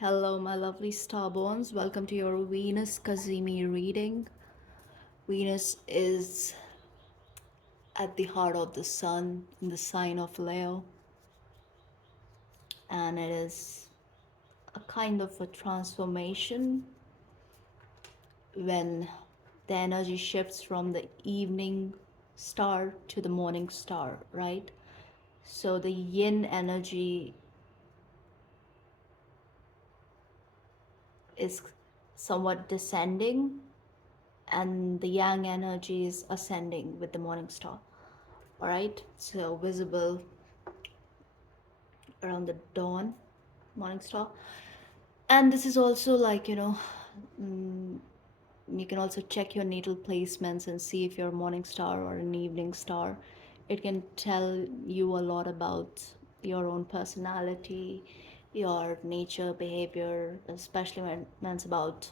Hello, my lovely starborns. Welcome to your Venus CAZIMI reading. Venus is at the heart of the sun in the sign of Leo, and it is a kind of a transformation when the energy shifts from the evening star to the morning star, right? So the yin energy is somewhat descending, and the yang energy is ascending with the morning star. All right, so visible around the dawn, morning star. And this is also like, mm, you can also check your natal placements and see if you're a morning star or an evening star. It can tell you a lot about your own personality, your nature, behavior, especially when it's about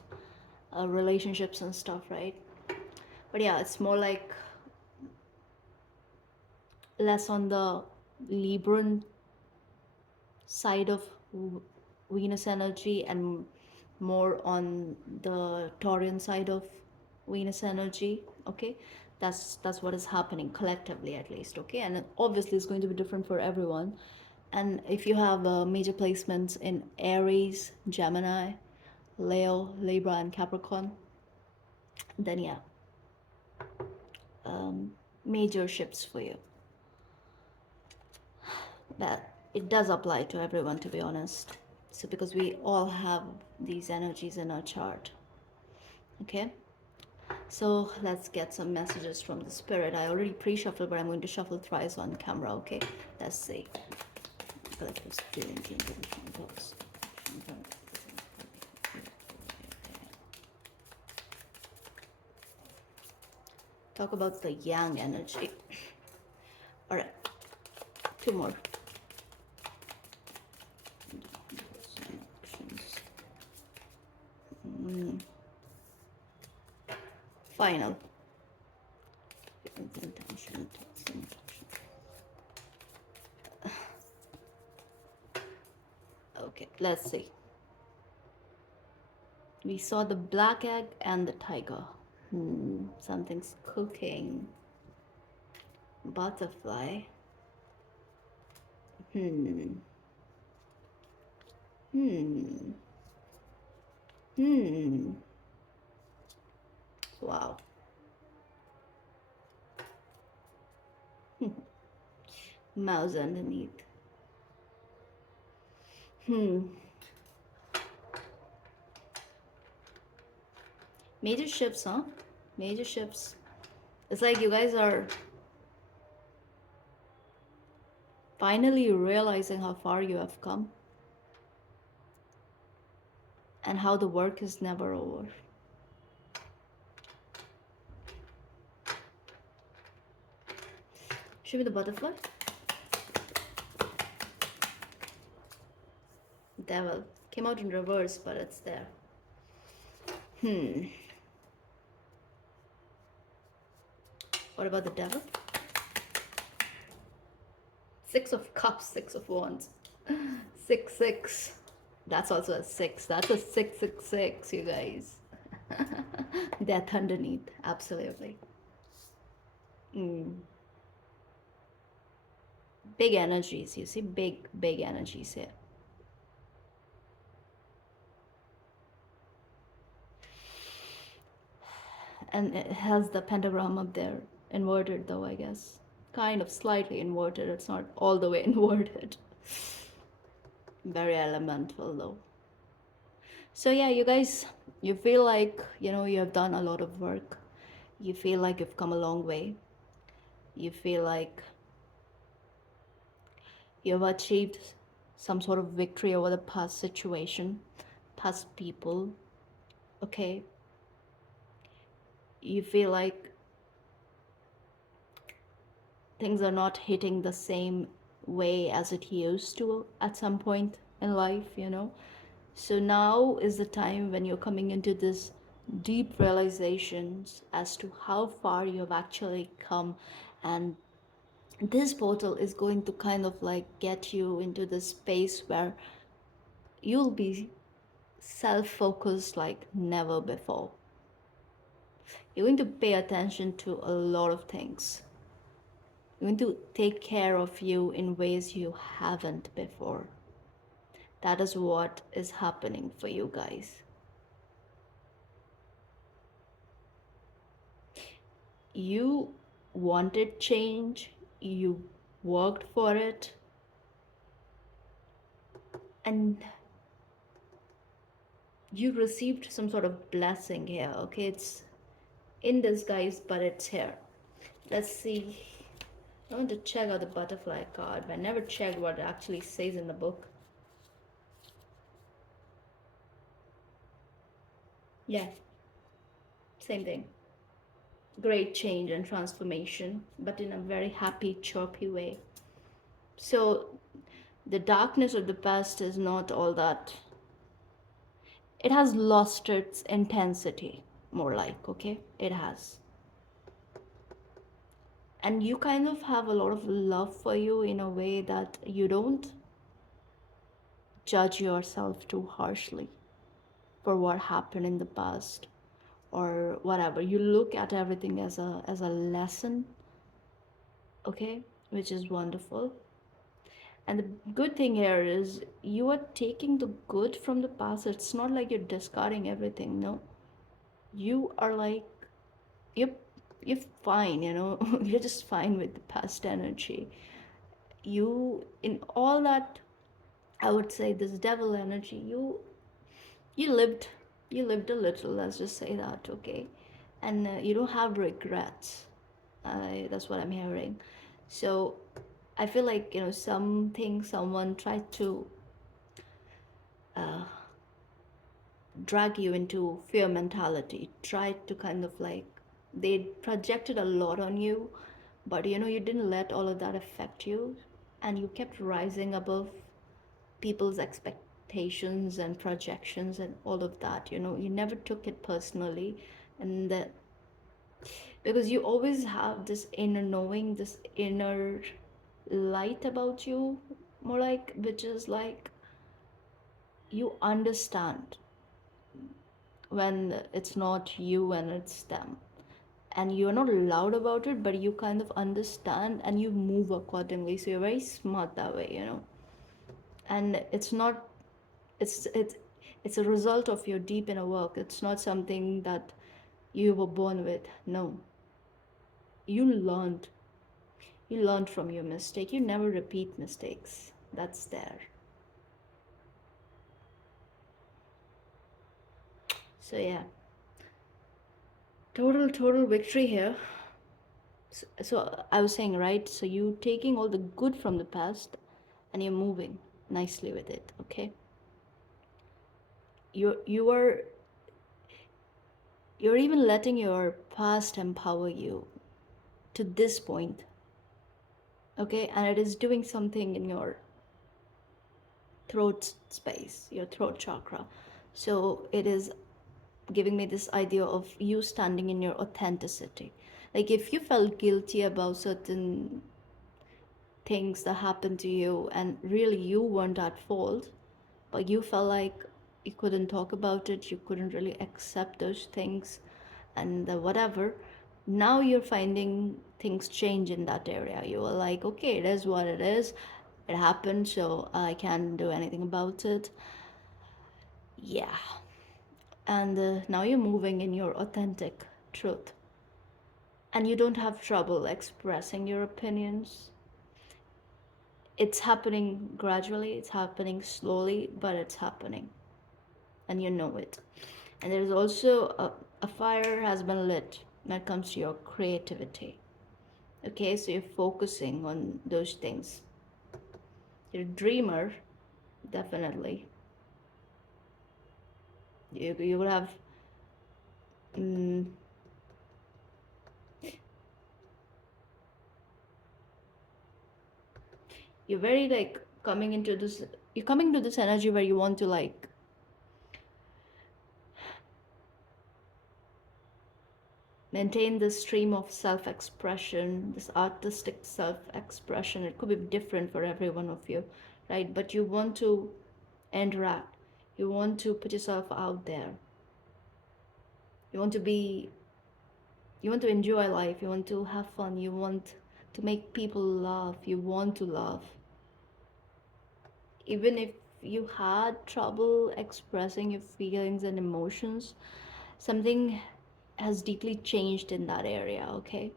relationships and stuff, right? But yeah, it's more like less on the Libran side of Venus energy and more on the Taurian side of Venus energy. Okay, that's what is happening collectively, at least. Okay, and obviously it's going to be different for everyone. And if you have major placements in Aries, Gemini, Leo, Libra, and Capricorn, then yeah, major shifts for you. That it does apply to everyone, to be honest. So because we all have these energies in our chart. Okay, so let's get some messages from the spirit. I already pre-shuffled, but I'm going to shuffle thrice on camera. Okay, let's see. Talk about the yang energy. All right, two more. Final. Okay, let's see. We saw the black egg and the tiger. Something's cooking. Butterfly. Hmm. Hmm. Hmm. Wow. Mouse underneath. Major shifts, huh? Major shifts. It's like you guys are finally realizing how far you have come and how the work is never over. Should be the butterfly. Devil. Came out in reverse, but it's there. What about the devil? Six of cups, six of wands. 6 6. That's also a 6. That's a 666, you guys. Death underneath, absolutely. Big energies, you see, big energies here. And it has the pentagram up there, inverted though, I guess. Kind of slightly inverted, it's not all the way inverted. Very elemental though. So yeah, you guys, you feel like, you have done a lot of work. You feel like you've come a long way. You feel like you have achieved some sort of victory over the past situation, past people. Okay, you feel like things are not hitting the same way as it used to at some point in life. So now is the time when you're coming into this deep realizations as to how far you have actually come, and this portal is going to kind of like get you into this space where you'll be self focused like never before. You're going to pay attention to a lot of things. You're going to take care of you in ways you haven't before. That is what is happening for you guys. You wanted change, you worked for it, and you received some sort of blessing here. Okay, it's in disguise, but it's here. Let's see. I want to check out the butterfly card. I never checked what it actually says in the book. Yeah, same thing. Great change and transformation, but in a very happy, chirpy way. So, the darkness of the past is not all that. It has lost its intensity, more like, okay? It has. And you kind of have a lot of love for you in a way that you don't judge yourself too harshly for what happened in the past or whatever. You look at everything as a lesson, okay, which is wonderful. And the good thing here is you are taking the good from the past. It's not like you're discarding everything. No, you are like you're you're fine. You know, you're just fine with the past energy. You in all that, I would say this devil energy. You lived you lived a little. Let's just say that, okay, and you don't have regrets. That's what I'm hearing. So I feel like something someone tried to uh, drag you into fear mentality, tried to kind of like they projected a lot on you, but you didn't let all of that affect you, and you kept rising above people's expectations and projections and all of that. You never took it personally, and that because you always have this inner knowing, this inner light about you, more like, which is like you understand when it's not you and it's them, and you're not loud about it, but you kind of understand and you move accordingly. So you're very smart that way. And it's not it's it's a result of your deep inner work. It's not something that you were born with. No, you learned. You learned from your mistake. You never repeat mistakes. That's there. So yeah, total victory here. So I was saying, right? So you taking all the good from the past and you're moving nicely with it, okay? You are you're even letting your past empower you to this point, okay? And it is doing something in your throat space, your throat chakra. So it is giving me this idea of you standing in your authenticity. Like if you felt guilty about certain things that happened to you and really you weren't at fault, but you felt like you couldn't talk about it, you couldn't really accept those things, and whatever. Now you're finding things change in that area. You are like, okay, it is what it is. It happened, so I can't do anything about it. Yeah. And now you're moving in your authentic truth. And you don't have trouble expressing your opinions. It's happening gradually, it's happening slowly, but it's happening. And you know it. And there's also a fire has been lit when it comes to your creativity. Okay, so you're focusing on those things. You're a dreamer, definitely. You would have mm, you're very like coming into this you're coming to this energy where you want to like maintain this stream of self-expression, this artistic self-expression. It could be different for every one of you, right? But you want to interact. You want to put yourself out there. You want to be, you want to enjoy life. You want to have fun. You want to make people laugh. You want to laugh. Even if you had trouble expressing your feelings and emotions, something has deeply changed in that area, okay?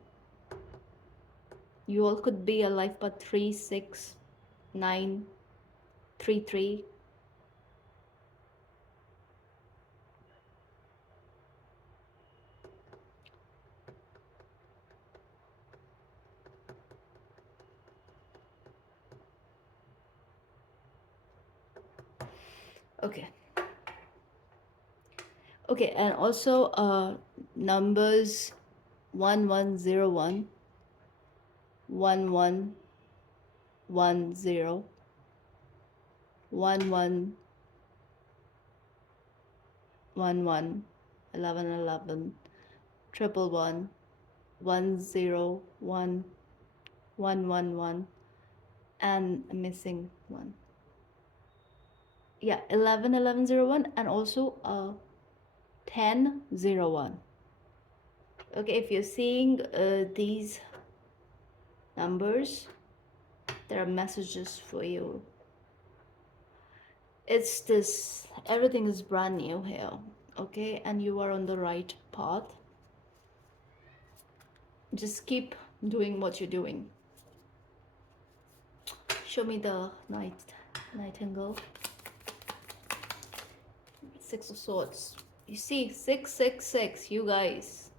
You all could be alive but 36933. Okay. Okay, and also numbers 1101, 1110, 1111, 1111, 111, 101, 111, and a missing one. Yeah, 111101 and also 1001. Okay, if you're seeing these numbers, there are messages for you. It's this, everything is brand new here, okay, and you are on the right path. Just keep doing what you're doing. Show me the nightingale. Six of Swords. You see, 666, you guys.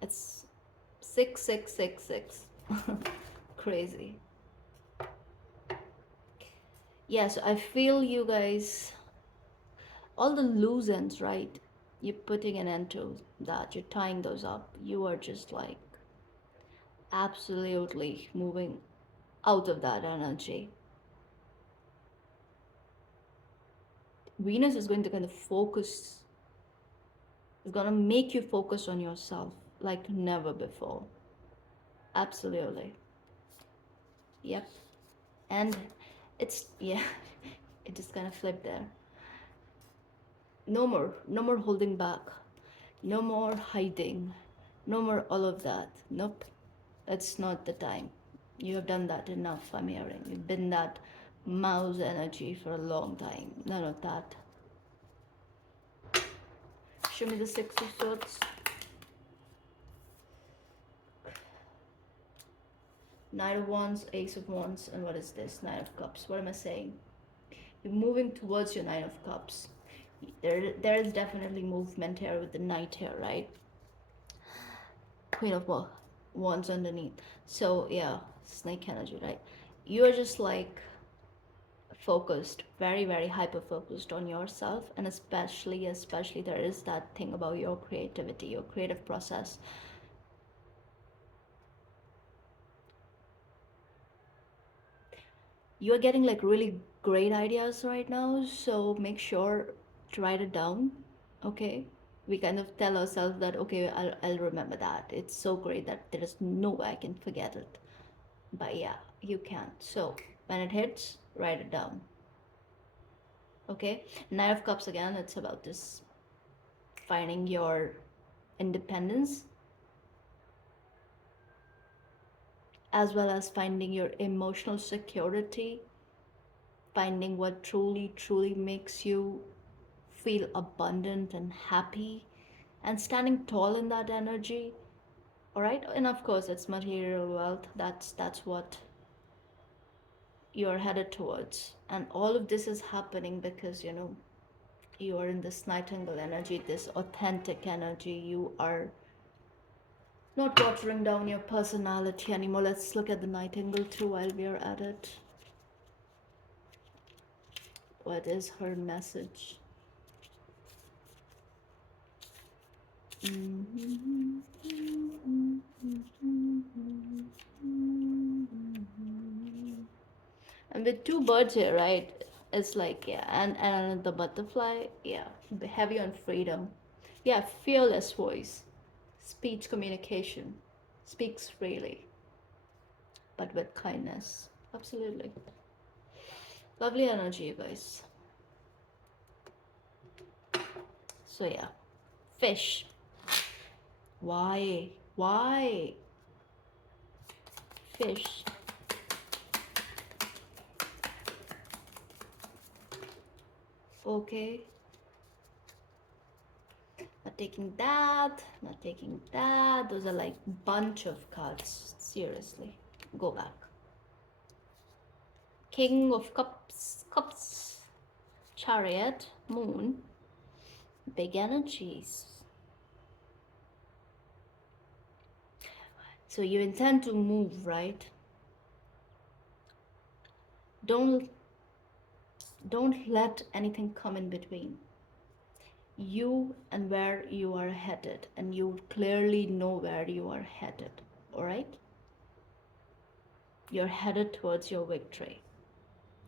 It's 6666. Crazy. Yes, I feel you guys, all the loose ends, right? You're putting an end to that. You're tying those up. You are just like absolutely moving out of that energy. Venus is going to kind of focus, is going to make you focus on yourself like never before. Absolutely. Yep. And it's, yeah, it just kind of flipped there. No more holding back, no more hiding, no more all of that. Nope, it's not the time. You have done that enough, I'm hearing. You've been that mouse energy for a long time. None of that. Show me the Six of Swords. Knight of Wands, Ace of Wands, and what is this? Nine of Cups. What am I saying? You're moving towards your Nine of Cups. There is definitely movement here with the Knight here, right? Queen of Wands underneath. So yeah, snake energy, right? You're just like focused, very, very hyper focused on yourself, and especially there is that thing about your creativity, your creative process. You're getting like really great ideas right now, so make sure to write it down, okay? We kind of tell ourselves that, okay, I'll remember that. It's so great that there is no way I can forget it. But yeah, you can't. So when it hits, write it down. Okay? Nine of Cups again, it's about this finding your independence as well as finding your emotional security, finding what truly makes you feel abundant and happy, and standing tall in that energy. All right? And of course, it's material wealth. That's what you're headed towards. And all of this is happening because, you are in this nightingale energy, this authentic energy. You are not watering down your personality anymore. Let's look at the nightingale too while we are at it. What is her message? And with two birds here, right? It's like, yeah, and the butterfly, yeah, heavy on freedom. Yeah, fearless voice, speech communication, speaks freely, but with kindness. Absolutely. Lovely energy, you guys. So yeah, fish. Why? Why? Fish. Okay. Not taking that. Not taking that. Those are like bunch of cards. Seriously. Go back. King of Cups. Cups. Chariot. Moon. Big energies. So you intend to move, right? Don't don't let anything come in between you and where you are headed, and you clearly know where you are headed. All right, you're headed towards your victory.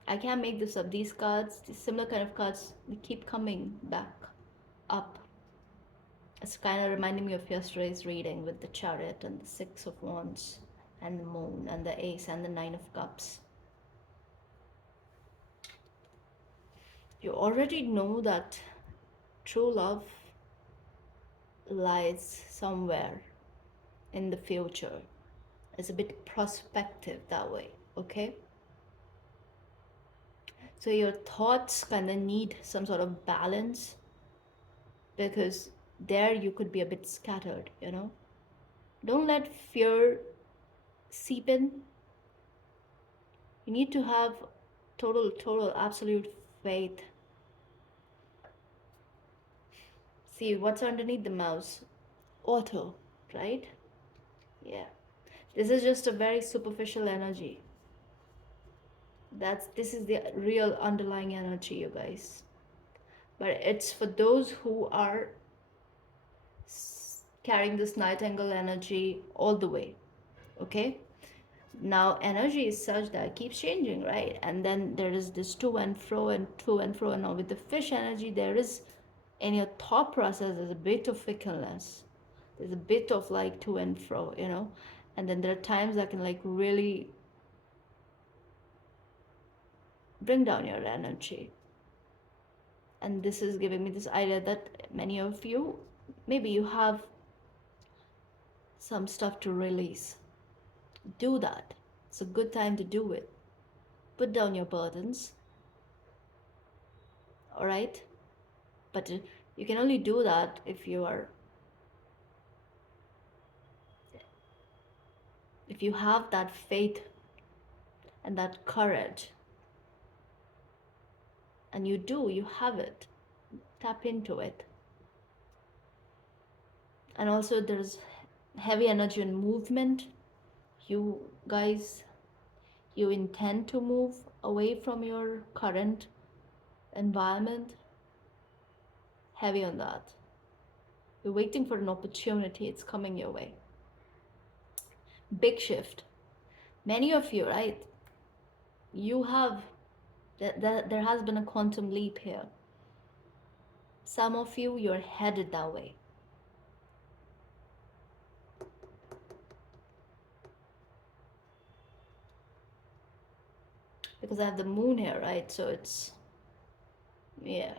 I can't make this up. These cards, these similar kind of cards, they keep coming back up. It's kind of reminding me of yesterday's reading with the Chariot and the Six of Wands and the Moon and the Ace and the Nine of Cups. You already know that true love lies somewhere in the future. It's a bit prospective that way, okay? So your thoughts kind of need some sort of balance, because there you could be a bit scattered, you know? Don't let fear seep in. You need to have total, absolute faith. See what's underneath the mouse? Auto, right? Yeah. This is just a very superficial energy. This is the real underlying energy, you guys. But it's for those who are carrying this nightingale energy all the way. Okay, now energy is such that it keeps changing, right? And then there is this to and fro and to and fro, and now with the fish energy, there is, in your thought process, there's a bit of fickleness, there's a bit of like to and fro, you know. And then there are times that can like really bring down your energy. And this is giving me this idea that many of you, maybe you have some stuff to release. Do that. It's a good time to do it. Put down your burdens, all right? But you can only do that if you have that faith and that courage. And you have it. Tap into it. And also there's heavy energy and movement. You guys, you intend to move away from your current environment. Heavy on that. You're waiting for an opportunity, it's coming your way. Big shift. Many of you, right? You have, there has been a quantum leap here. Some of you, you're headed that way. Because I have the moon here, right? So it's, yeah.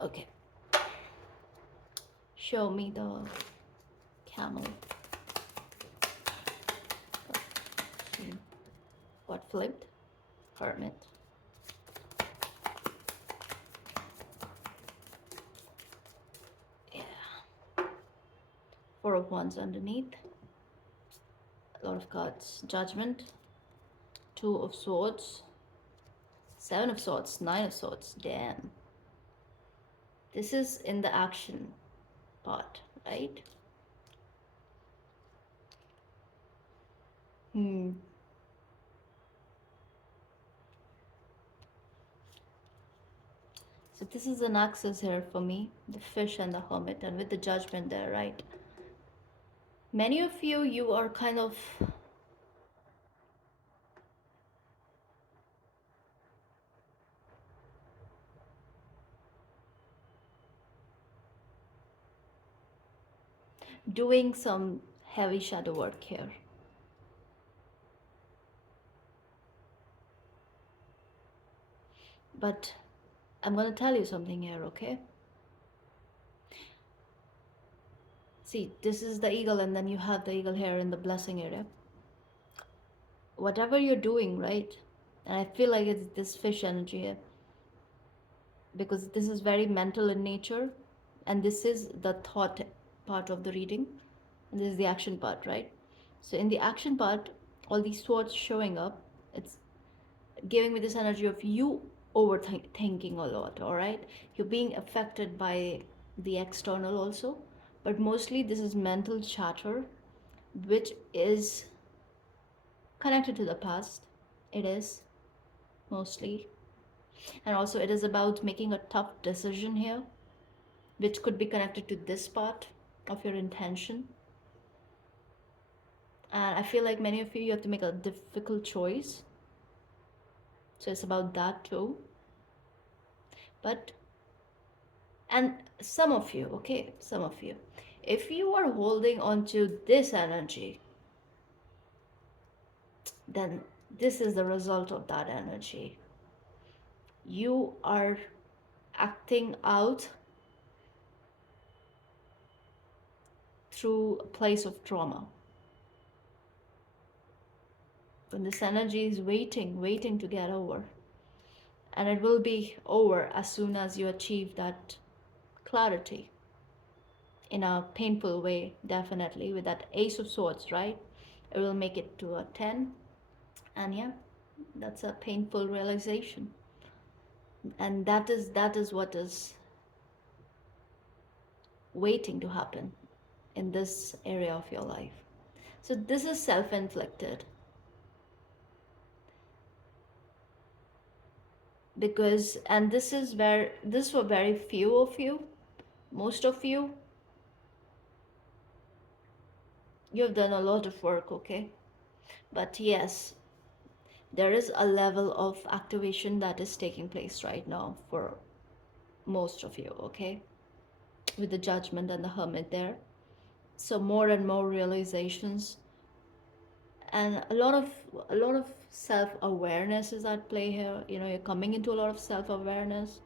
Okay. Show me the camel. What flipped? Hermit. Yeah. Four of Wands underneath. A lot of cards. Judgment. Two of Swords. Seven of Swords. Nine of Swords. Damn. This is in the action part, right? So this is an axis here for me, the fish and the hermit, and with the judgment there, right? Many of you, you are kind of doing some heavy shadow work here. But I'm going to tell you something here, okay? See, this is the eagle, and then you have the eagle here in the blessing area. Whatever you're doing, right? And I feel like it's this fish energy here, because this is very mental in nature, and this is the thought part of the reading, and this is the action part, right? So in the action part, all these thoughts showing up, it's giving me this energy of you overthinking a lot, all right? You're being affected by the external also, but mostly this is mental chatter, which is connected to the past. It is mostly, and also it is about making a tough decision here, which could be connected to this part of your intention. And I feel like many of you have to make a difficult choice, so it's about that too. But and some of you, okay, some of you, if you are holding on to this energy, then this is the result of that energy. You are acting out through a place of trauma. And this energy is waiting to get over. And it will be over as soon as you achieve that clarity in a painful way, definitely, with that Ace of Swords, right? It will make it to a 10. And yeah, that's a painful realization. And that is what is waiting to happen in this area of your life. So this is self-inflicted, because, and this is where, this for very few of you, most of you, you've done a lot of work, okay? But yes, there is a level of activation that is taking place right now for most of you, okay? With the judgment and the hermit there. So more and more realizations, and a lot of self-awareness is at play here. You know, you're coming into a lot of self-awareness.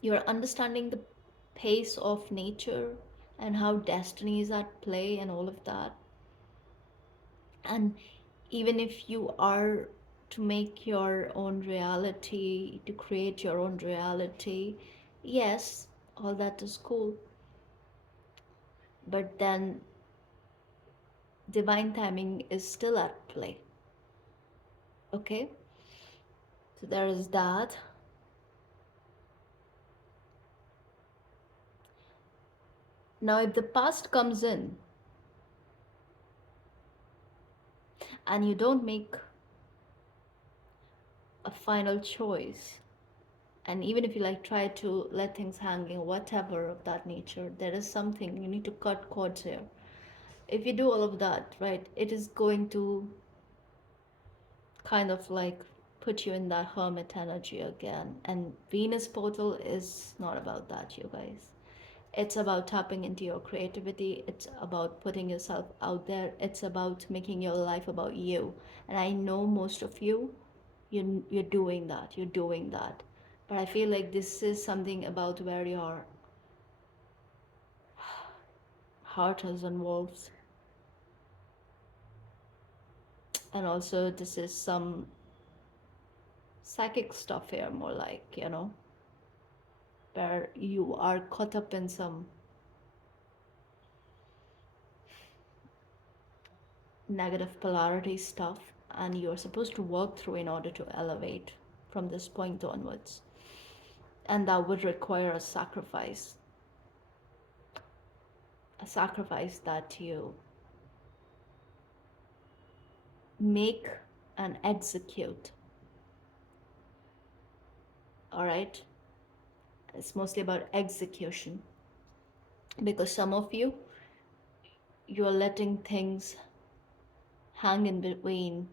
You're understanding the pace of nature and how destiny is at play and all of that. And even if you are to make your own reality, to create your own reality, yes, all that is cool. But then divine timing is still at play. Okay? So there is that. Now, if the past comes in and you don't make a final choice, and even if you like try to let things hanging, whatever of that nature, there is something you need to cut cords here. If you do all of that, right, it is going to kind of like put you in that hermit energy again. And Venus portal is not about that, you guys. It's about tapping into your creativity. It's about putting yourself out there. It's about making your life about you. And I know most of you, you're doing that. You're doing that. But I feel like this is something about where your heart is involved. And also, this is some psychic stuff here, more like, where you are caught up in some negative polarity stuff, and you're supposed to work through in order to elevate from this point onwards. And that would require a sacrifice that you make and execute. All right? It's mostly about execution, because some of you, you're letting things hang in between,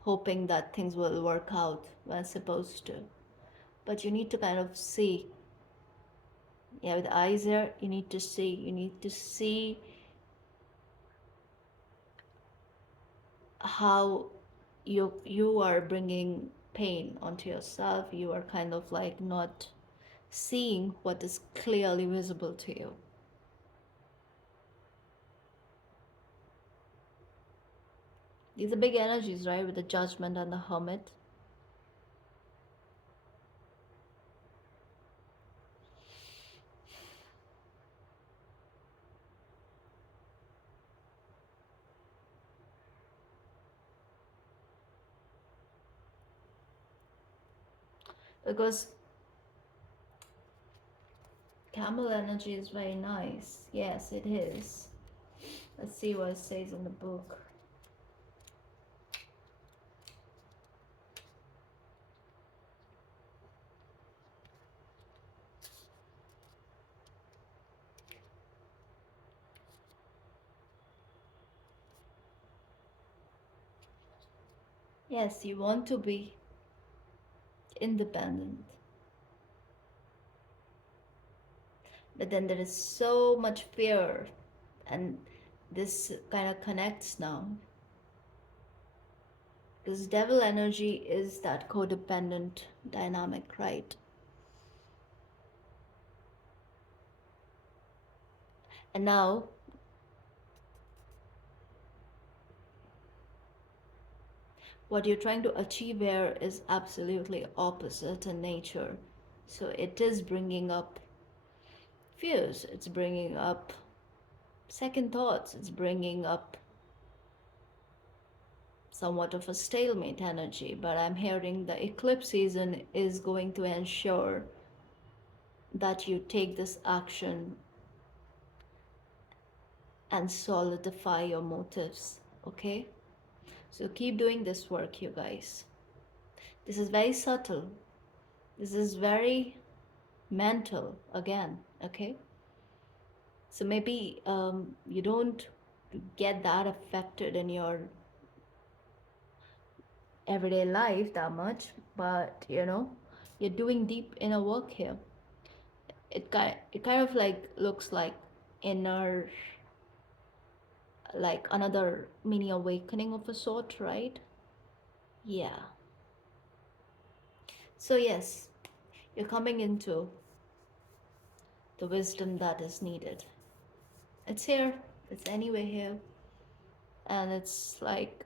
hoping that things will work out when it's supposed to. But you need to kind of see, yeah, with eyes there, you need to see how you are bringing pain onto yourself. You are kind of like not seeing what is clearly visible to you. These are big energies, right? With the Judgment and the Hermit. Because Camel energy is very nice. Yes, it is. Let's see what it says in the book. Yes, you want to be independent. But then there is so much fear, and this kind of connects now. Because devil energy is that codependent dynamic, right? And now, what you're trying to achieve here is absolutely opposite in nature. So it is bringing up fears, it's bringing up second thoughts, it's bringing up somewhat of a stalemate energy. But I'm hearing the eclipse season is going to ensure that you take this action and solidify your motives, okay? So keep doing this work, you guys. This is very subtle. This is very mental again, okay? So maybe you don't get that affected in your everyday life that much, but you're doing deep inner work here. It kind of like looks like inner, like another mini awakening of a sort, right? Yeah. So yes, you're coming into the wisdom that is needed. It's here. It's anyway here. And it's like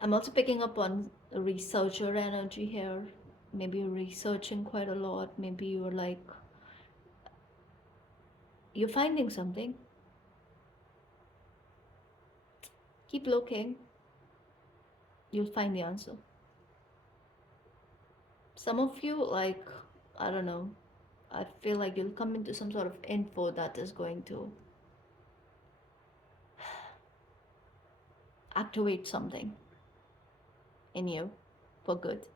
I'm also picking up on a researcher energy here. Maybe you're researching quite a lot. Maybe you're like, you're finding something. Keep looking. You'll find the answer. Some of you, like, I don't know, I feel like you'll come into some sort of info that is going to activate something in you for good,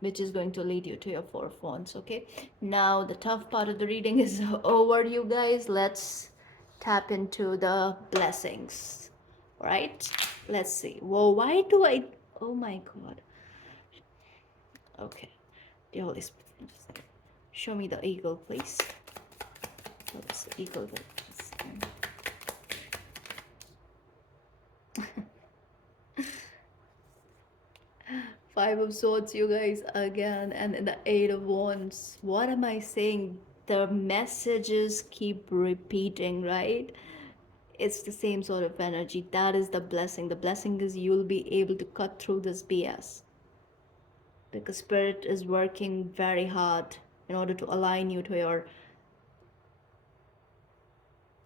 which is going to lead you to your Four of Wands. Okay, now the tough part of the reading is over, you guys. Let's tap into the blessings. Right, let's see. Whoa, why do I, oh my god. Okay, the Holy Spirit, show me the eagle, please. What's the eagle? Five of Swords, you guys, again, and the Eight of Wands. What am I saying? The messages keep repeating, right? It's the same sort of energy. That is the blessing. The blessing is you'll be able to cut through this BS. Because Spirit is working very hard in order to align you to your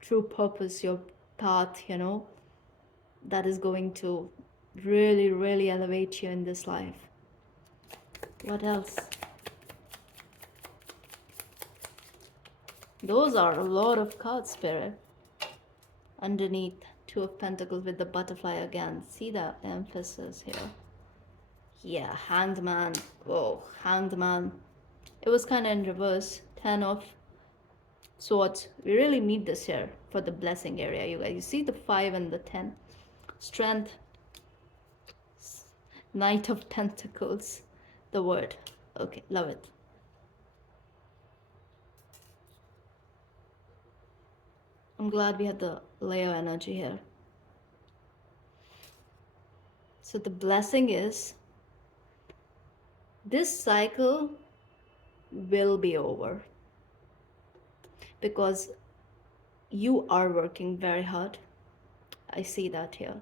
true purpose, your path, that is going to really, really elevate you in this life. What else? Those are a lot of cards, Spirit. Underneath, Two of Pentacles with the butterfly again. See the emphasis here. Yeah, Hanged Man. Whoa, Hanged Man. It was kind of in reverse. 10 of Swords. We really need this here for the blessing area, you guys. You see the 5 and the 10. Strength. Knight of Pentacles. The word. Okay, love it. I'm glad we had the Leo energy here. So the blessing is this cycle will be over because you are working very hard. I see that here.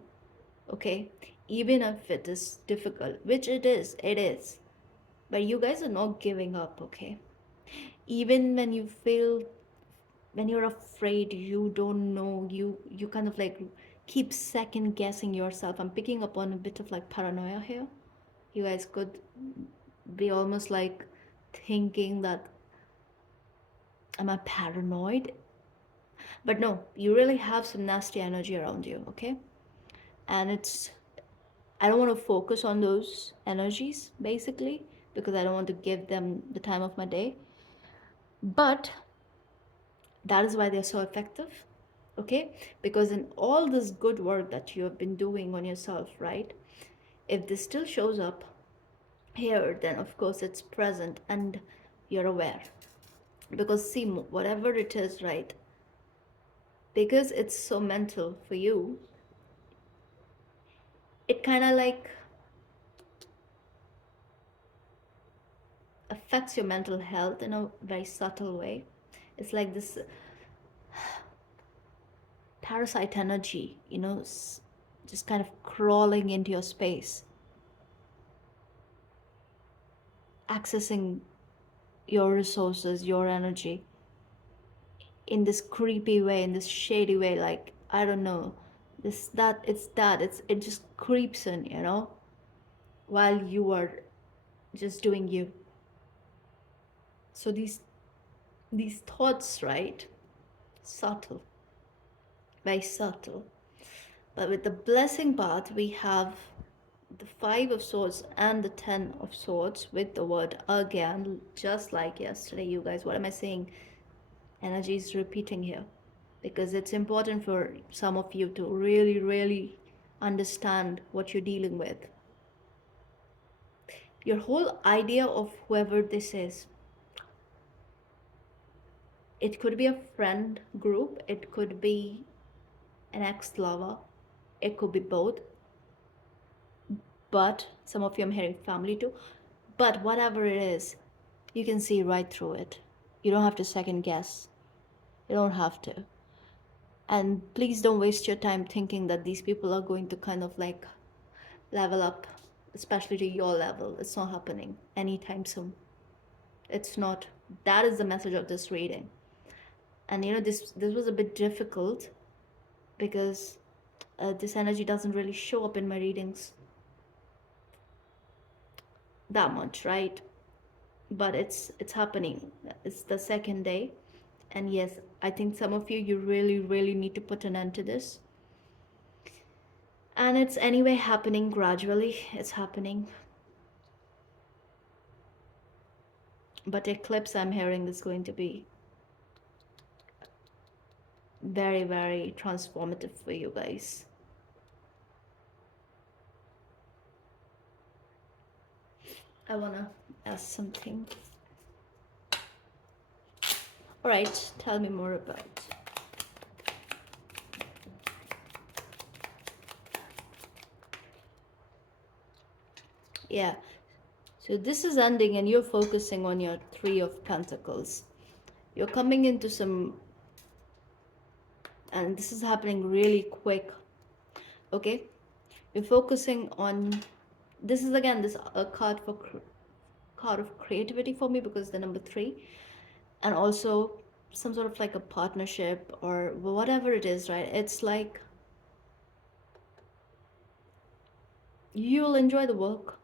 Okay? Even if it is difficult, which it is. But you guys are not giving up, okay? Even when you feel, when you're afraid, you don't know, you kind of like keep second guessing yourself. I'm picking up on a bit of like paranoia here. You guys could be almost like thinking that, am I paranoid? But no, you really have some nasty energy around you, okay? And it's, I don't want to focus on those energies basically because I don't want to give them the time of my day. But that is why they're so effective, okay? Because in all this good work that you have been doing on yourself, right? If this still shows up here, then of course it's present and you're aware. Because see, whatever it is, right? Because it's so mental for you, it kind of like affects your mental health in a very subtle way. It's like this parasite energy, just kind of crawling into your space, accessing your resources, your energy in this creepy way, in this shady way. Like, I don't know, it just creeps in, while you are just doing you. So these thoughts, right? Subtle, very subtle. But with the blessing part, we have the Five of Swords and the Ten of Swords with the word again, just like yesterday, you guys. What am I saying? Energy is repeating here because it's important for some of you to really, really understand what you're dealing with. Your whole idea of whoever this is, it could be a friend group, it could be an ex lover, it could be both. But some of you, I'm hearing family too. But whatever it is, you can see right through it. You don't have to second guess. You don't have to. And please don't waste your time thinking that these people are going to kind of like level up, especially to your level. It's not happening anytime soon. It's not. That is the message of this reading. And this was a bit difficult because this energy doesn't really show up in my readings that much, right? But it's happening. It's the second day, and yes, I think some of you really, really need to put an end to this. And it's anyway happening gradually. It's happening. But eclipse, I'm hearing, is going to be very, very transformative for you guys. I want to ask something. All right, tell me more about. Yeah, so this is ending and you're focusing on your Three of Pentacles. You're coming into some, and this is happening really quick, okay? You're focusing on, this is again this a card of creativity for me because the number 3, and also some sort of like a partnership or whatever it is, right? It's like you'll enjoy the work.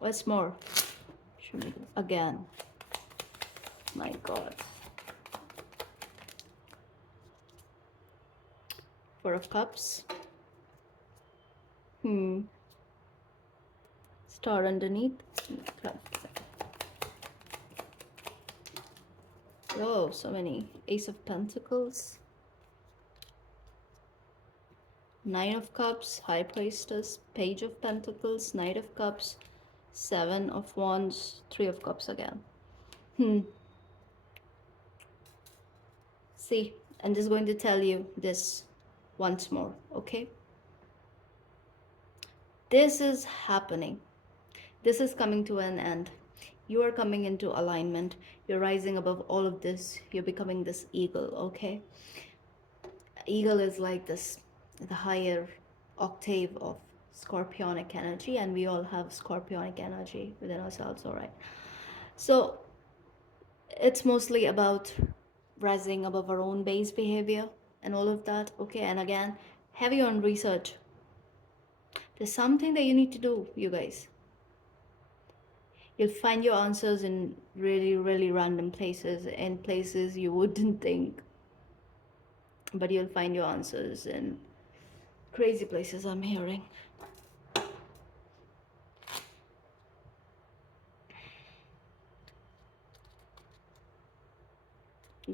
What's more? Again, my God. Four of Cups. Star underneath. Oh, so many. Ace of Pentacles. Nine of Cups, High Priestess, Page of Pentacles, Knight of Cups, Seven of Wands, Three of Cups again. See, I'm just going to tell you this once more, okay? This is happening. This is coming to an end. You are coming into alignment. You're rising above all of this. You're becoming this eagle, okay? Eagle is like this, the higher octave of scorpionic energy, and we all have scorpionic energy within ourselves, all right? So it's mostly about rising above our own base behavior and all of that, okay? And again, heavy on research. There's something that you need to do, you guys. You'll find your answers in really, really random places, in places you wouldn't think, but you'll find your answers in crazy places, I'm hearing.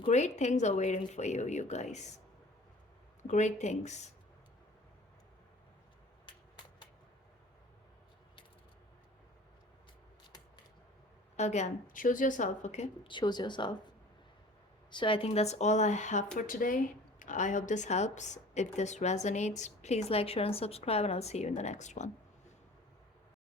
Great things are waiting for you, you guys. Great things. Again, choose yourself, okay? Choose yourself. So I think that's all I have for today. I hope this helps. If this resonates, please like, share, and subscribe, and I'll see you in the next one.